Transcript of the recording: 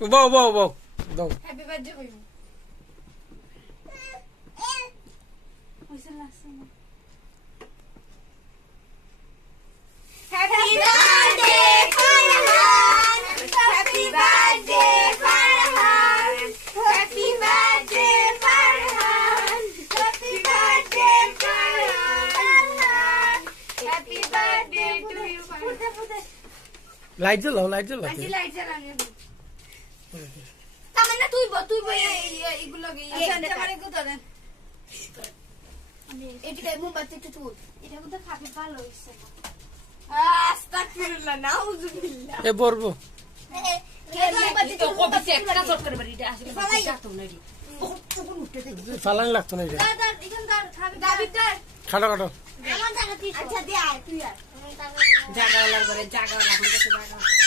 বউ বউ বউ দাও হ্যাপি বার্থডে কইবো হইছে লাস্ট না happy birthday Farhan happy birthday Farhan happy birthday Farhan happy birthday Farhan happy birthday to you Farhan light জ্বালাও লাইট জ্বালাও লাইট জ্বালানি তামান্না তুই এগুলো এটা মানে কত দেন এটা মোমবাতি একটু তুল এটা কিন্তু খাবি ভালো হইছে আস্তাগফিরুল্লাহ নাউযুবিল্লাহ এ বলবো তো কবিতে একটা সট করে বাড়ি এটা আসলে কাটতো না রে তখন উঠতে দেখি ফালানি লাগতো না এটা দাদা এখান দার খাবি দাবিটা খাটো খাটো আমার জায়গা তুই আচ্ছা দে আয় তুই আর জায়গা লাগবে জায়গা লাগবে জায়গা